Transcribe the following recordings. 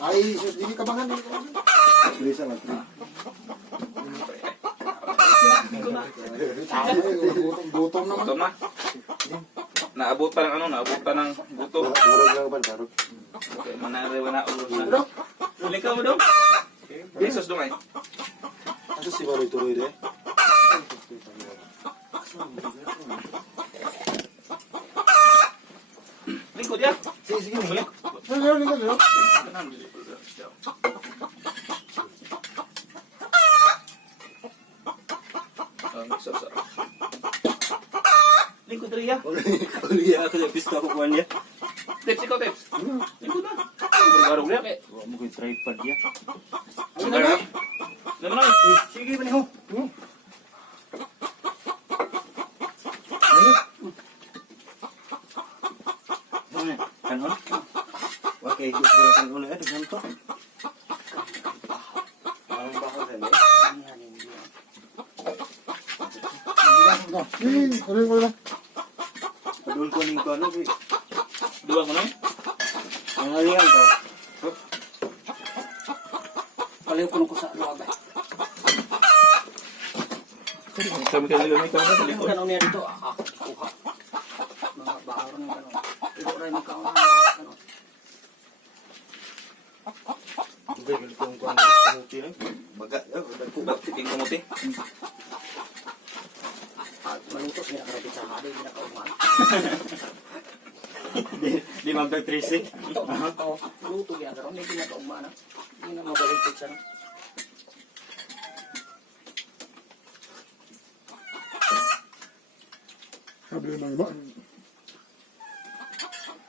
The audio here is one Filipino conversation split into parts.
Ay, sus, ini kabangan, ini kabangan. Bisa nggak? Gutom naman. Gutom na. Naabot pa ng ano, naabot pa ng gutom. Durog lang ba, durog? Okay, manari na ulo na. Uling ka mo dong? Besos dong ay. Ano si Baroy tuloy deh? Lingkod ya? Sige, sige. Uling. Lingkod. Lingkod rin ya? Uli ako na pista ko kuhan niya. Tips, ikaw tips. Lingkod na. Garong liya kay. Huwag mo ko'y tripod niya. Ano na? Ano na? Sige ba niyo? Kanon? Okay, gusto ko kanon ulit. Daghan to. Parang bako sa niya. Uling. Padul ko ning ko ano. Dua ko na? Ang alingan to. Palayo ko nung ko sa luwag. Kami kayo nila may kamera sa Yung likod. ganong niya dito, kuha. Mga bahor ng ganong. Ito rin yung kaon. Daghan ko kuhan. Kamuti rin. Baga. Kubak, titing kumuti. Malutos niya karapit sa hali, hindi na kauman. Di mabdag 3-6. Ito, luto niya karon, hindi na kauman. Hindi na mabalitit siya. Sabi ng iba.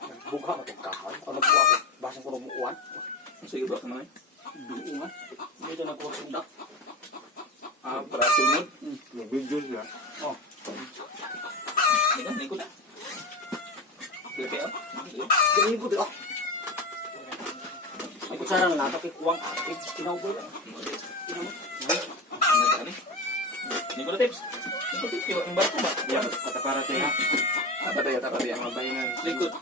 Nagbugha na itong kahoy. O nagbuha ko, basang ko rumuuan. Sige ba naman eh? Duungan. Dito na ko sundak. Para sunod. Nabidyo siya. Lingkod na. Okay, ah. Ganyan ko dito. Ay kutsara na nato, kuwang akit. Kinauboy lang. Lingkod na tips. Lingkod tips, kaya ang barko ba? Yan, patapara tayo. Tapat ya. Mabayanan. Lingkod.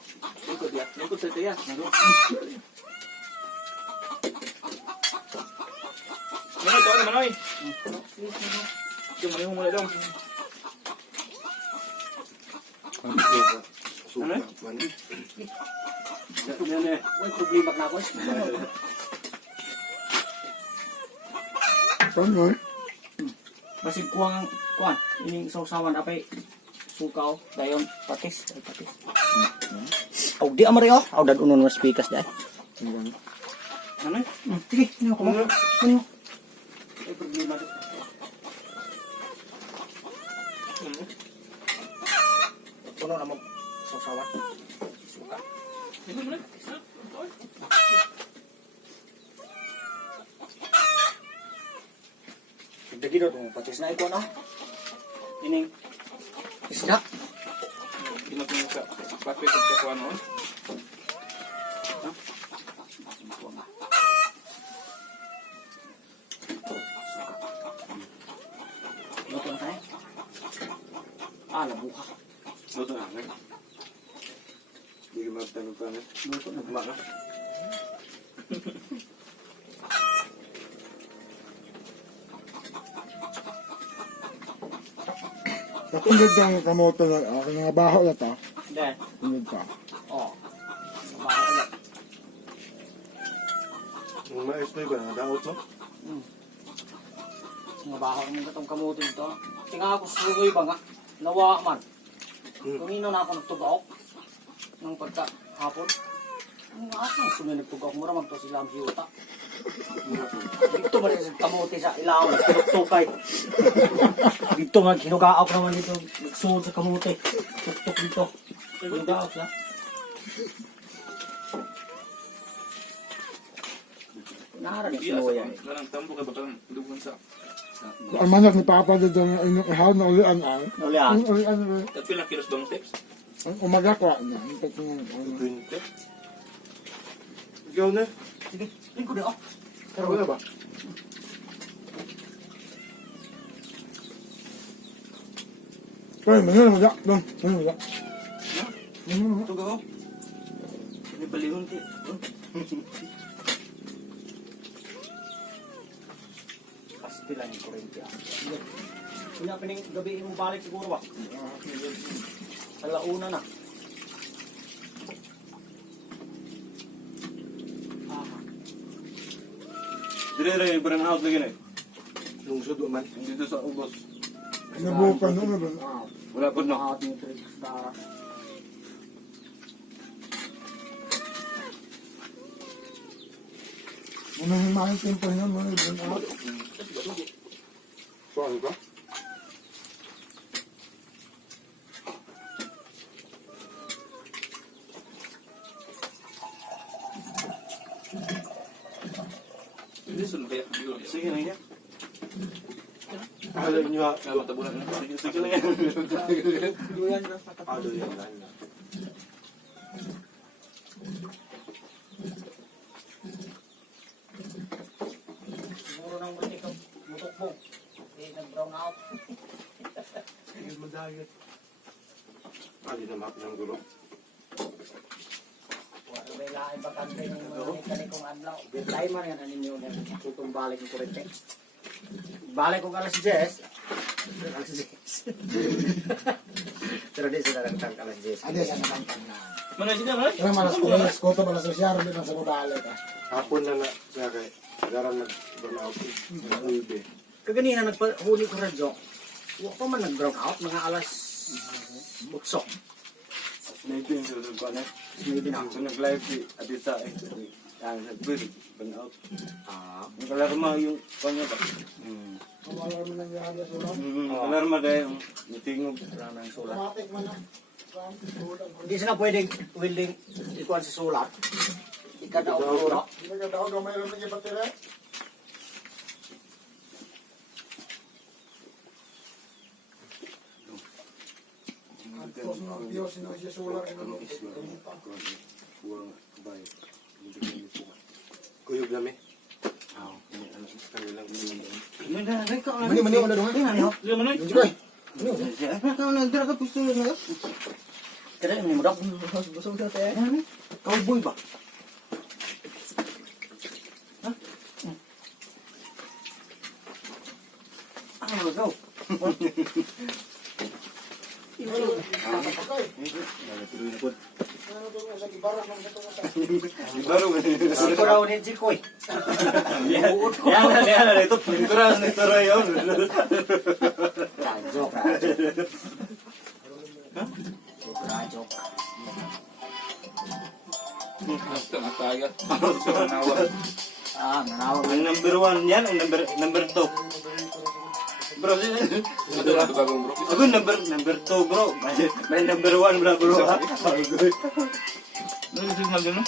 Lingkod ya. Lingkod sa ito ya. Manoy, tawag na Manoy. Yung Manoy muna dong. Ano? May problema na ako. Saan nga? Kasi kuwang, ining sausawan apay sukaw, dayon, patis. Aw, di amari oh. Aw, dad unon mas pikas dahil. Ano? Sige, hindi ako mga. Ano? May problema doon. Puno na mo sausawan. Suka. Lingkod mo na. Dagi daw itong patis na ito, no? Ining isda. Ginap mo sa patis at kakuha noon. Luto na tayo. Nabuka. Luto na. Hindi ka magtanong pa na. Luto na. Kumaka. Katulad ng kamote na mga baho na to. Then, Tulad ka. oh. Bahala. Yung mais na iba, nadaot no? Nga baho ng katong kamutin ito. Tinga ako sugoy ba nga? Nawa man. Kumino na ako nagtugaok. Nang pagka hapon. Ang asang sunod nagtugaok mo naman to sila ang siyuta. Dito ba rin sa kamuti sa ilaw. Tuktukay. Dito nga kinugaok naman dito. Nagsuod sa kamuti. Tuktuk dito. Kinugaok siya. Naran yung Iya, sinuya. parang tambo ka bakang dugon sa. Ang manok ni Papa dito ng ihaw na ulian ay. Ulian. Ulian. At pilang kilos ba mo steps? Ang umaga ko. Ang 20. Ikaw na. Sige, lingkod na. Wala ba? Ay, manila mo da. Dong, manila mo da. Ito ka, oh. May balihon, ti. Pasti lang yung kurente. Kaya pining gabi mo balik siguro ba? Alauna na. Dire-dire, burn out lagi na eh. Lungsod man. Dito sa ubos. Nabukan nung naman. Wala po na. Ating tricks na. Unang makin tempo niya, mga ibon out. Saan ka? Hindi sun kaya. Sige na yan. Alam nyo ha. Kaya tabunan na. Sige na yan. Duyan na sa Ado yan. siguro nang muli ka mutukbong. Eh, nag-brown out. Adi na map ng gulo. Wala may lain pa kante yung mga kanikong adlaw. Bitay man yan anin yun. Tutong balik yung kurente. Balik ko alas 10. Alas 10. Pero di sila nagtang alas 10. Ade, siya nakantang na. Mana sila man? Kaya malas ko, malas ko to, malas ko siya, rin lang sa mabali ka. Hapon na na siya kay. Agaran nag-burn out. Nag-uibe. Kaganina nagpahuli ko radyo. Huwag pa man nag-brown out. Mga alas 8. Naipin sa ko na. Maybe na. So nag-live si Adita eh. Ang burn out. Ah. Nag-alarma yung kanya ba? Kamala mo nang yaya sa lang. Alarma dahil natingog. Wala na yung sulat. Matik man na. Hindi sila pwedeng willing ikuan sa sulat. Ikadaw ko ura. Hindi ka daw, gamay lang naging batira. Tapos mga Diyos, sino siya sulang, ino Kuyog lami. Mani, mani, wala doon. Sila man. Yung jikoy. Kaya ini mudak. Busog na tayo. Cowboy ba? Go. Siko raw ni Jikoy. Yan na ito. Pintura yun. Joke. Joke. Basta na tayo. Gusto ka nawa. Ah, nanawag. Ang number 1 yan, ang number 2. Bro, Ito na ito gagawin bro. ako number 2 bro. May number 1 bro. Ano yung signal dyan no?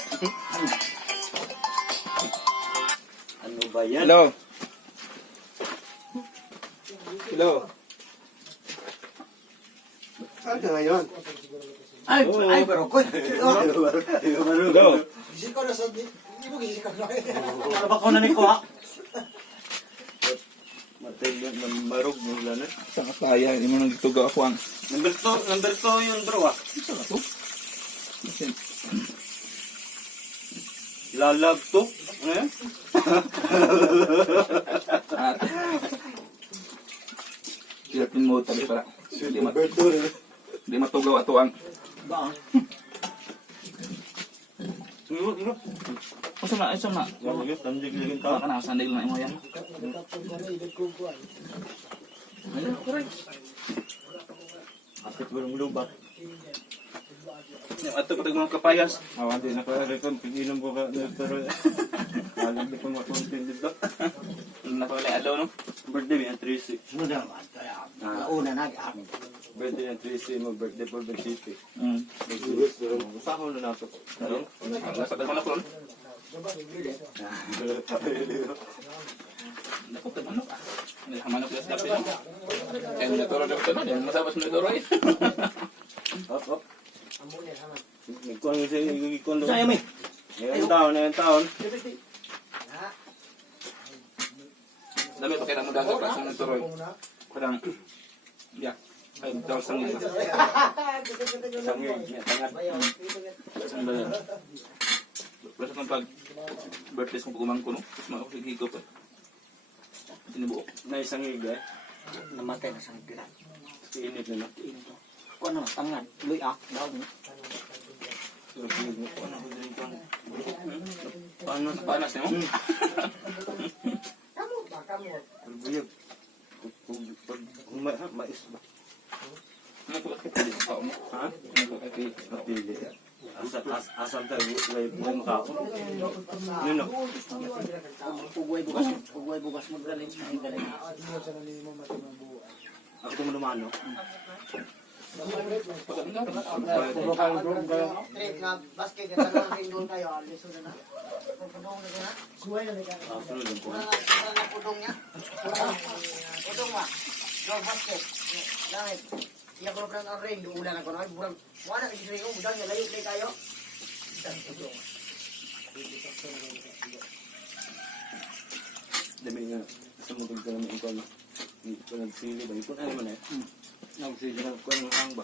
Ano ba yan? Hello. Hello. Saan ka ngayon? Ay, pero koy. Hello. Gising ko na sa di. Hindi mo gising ka na. Ano ba ko na ni ko ha? Matay yung marog mo lang. Saan ka tayo? Hindi mo nang dituga ako ang... Number 2 yun bro ah. Saan ka to? Lalag to. Eh? At... Silapin mo tali para. Number 2. Di matugaw ato ang... Ba? Ano? Asa na? Tandig lagi Tawa ka. ka na. Sandig lang imo yan. Ayun, correct. Kapit mo ng lubat. Yung ato patag mga kapayas. Awan din naka-record. Pinginom ko ka. Alam na kung makontent dito. Napalay alaw no? Birthday niya 3-6. Ano na naman? Kaya, una na amin. Birthday niya 3-6 mo. Birthday for the city. Hmm. Usa ko na nato. Ano? Nasa ko na ko. Naku, manok ah. Manok yung sabi mo. Kaya mo naturo daw ito na. Yan masabas mo naturo eh. Hop, hop. Ikuan mo siya, ikuan doon. Saya, may. Ngayon taon. Dami pa kita mo dagat para sa naturo eh. Parang, yeah. Ay, tawag sangin. Sangin, tangat. Saan ba yan? Basta kung pag birthdays kong pagumang ko, no? Tapos makakigigop eh. Tinibuok. Naisangig eh. Namatay na sa nagkira. Init na. Kuha na, tangan. Tuloy ah. Daw mo. Panas niyo? Buyog. Kung mais ba? Ano ko kakapili sa tao mo? Ha? Ano ko kakapili? Mapili. Asal tayo, may makaon. Nuno. Ugway bugas mo galing. Ay, galing. Ako ito mo lumano. Trip nga basket ya tanong rin doon kayo alis na na. Pudong na na. Suway na ka. Sunod lang po. Wala pudong niya. Pudong wa. No basket. Langit. Iya ko pran ang ring ulan ako na burang. Wala na gising mo budang layo play kayo. Dami nga. Sa mga ka naman ikaw. Hindi ko nagsili ba? Ipon ano man eh. Nagsili na ko ng hang ba?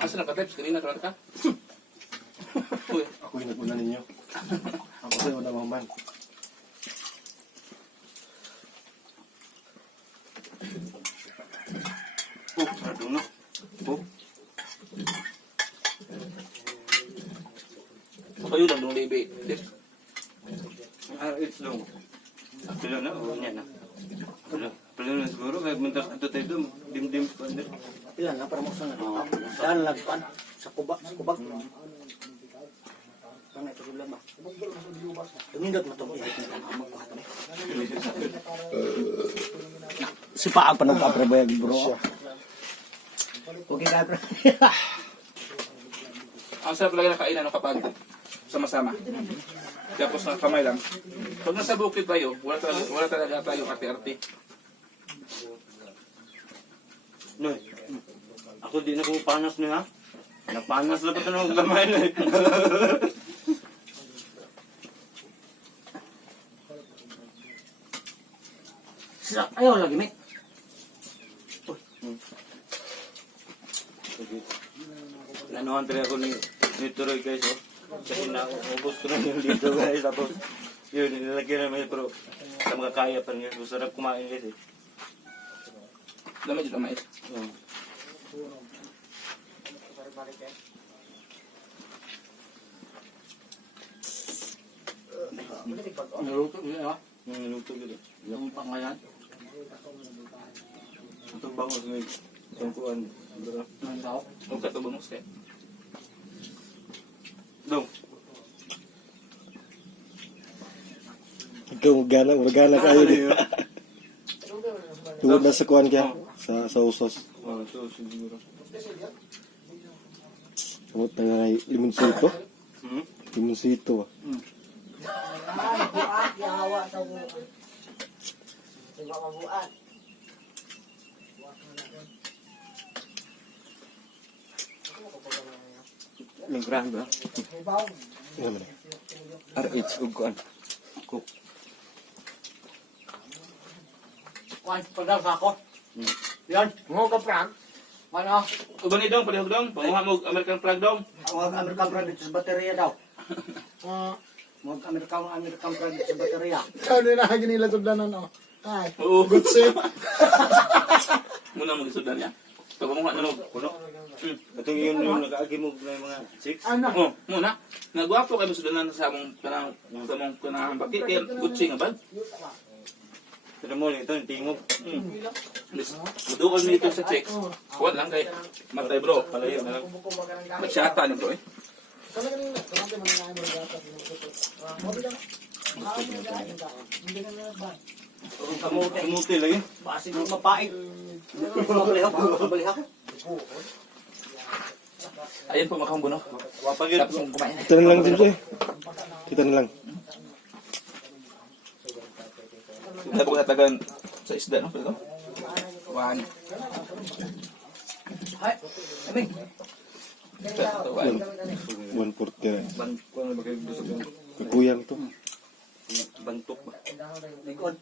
Asa na ka-tips? Kanina ka ka? Uy, Ako yung nagpuna ninyo. Ako sa'yo wala maman. Sarado na. kayo lang nung libi. Tips. It's long. Pila na, o niya na. Pila na siguro, kaya muntas ito tayo doon. Dim-dim pa din. Ilan na para mo sa saan lagpan sa kubag. Ang ito sila ba? Tumindot mo to. Si Paag pa nagpaprebayag bro. Okay ka pre. Ang sarap talaga na kainan ng kapag sama-sama. Tapos na kamay lang. Pag nasa bukid tayo, wala talaga tayo arte-arte. Noy, ako di na kung panas niya ha. Napanas na ba ito ng gamay na eh. Ayaw lagi may. Ano ang ako ni Turoy guys oh. Kasi naubos ko na yung dito guys. Tapos yun, nilagyan namin pero sa mga kaya pa rin. Sarap kumain guys eh. Dami dito mais. Oh. Naluto niya ha. Luto gitu. Yung pangayan. Ito bango sa may tungkuan. Ang daw. Huwag ka ito bangus kaya. Dong. Ikaw magana kayo din. Tungod na sa kuan kaya sa usos. Oh, so siguro. Kamot na nga limonsito. Hmm? Limonsito. Buat yang awak tahu. Sebab buat. Lingkuran ba? Bau. Ano man. RH ug kuan. Cook. Kuan pagdaw sa ako. Yan. Ngo ka pram. Mana? Uban ni dong, palihog dong. Panguha mo American flag dong. Ang American Pride sa baterya daw. Mag American Pride sa baterya. Ikaw din na ginila subdanan oh. Ay, Oo. good save. Muna mo isudan niya. Pag panguha na mo. Kuno. Ito yung nakaagi mo na yung mga chicks. Ano? Oh, muna. Nagwapo kayo sudanan sa among kanang bakit kaya kutsi nga bal. Pero mo ito yung tingog. Muduol nito sa chicks. Kuwan lang kay matay bro. Palayo na lang. Magsyata nito eh. Sana kanina, kamante man nga mo gata. Hindi na na ba? Kamuti lagi. Basi mo mapait. Balihak. Ayan po mga kambo, no? Wapagin Tapos yung kumain. Kita na lang din siya. Kita na lang. Hindi po natagan sa isda, no? Pero, one. Ay, aming. Ito, one. 140 na. Kung ano ba kayo gusto ko? Kaguyang to. Bantok ba? Likod.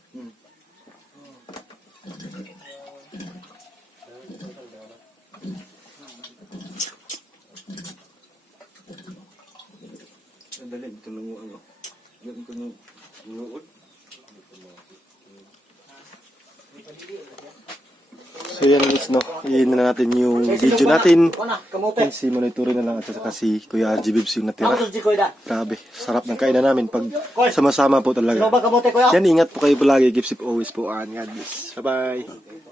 Sandali, ito nung ano. Ganun ko nung nuod. So yan guys, no. Iyan na natin yung video natin. Kuna, kamote. Yan si Monitorin na lang at saka si Kuya RG Bibs yung natira. Ako si Koy da. Grabe, sarap ng kainan namin pag sama-sama po Sino talaga. ba kamote, kuya? Yan, ingat po kayo palagi. Keep safe always po. And God bless. Bye-bye.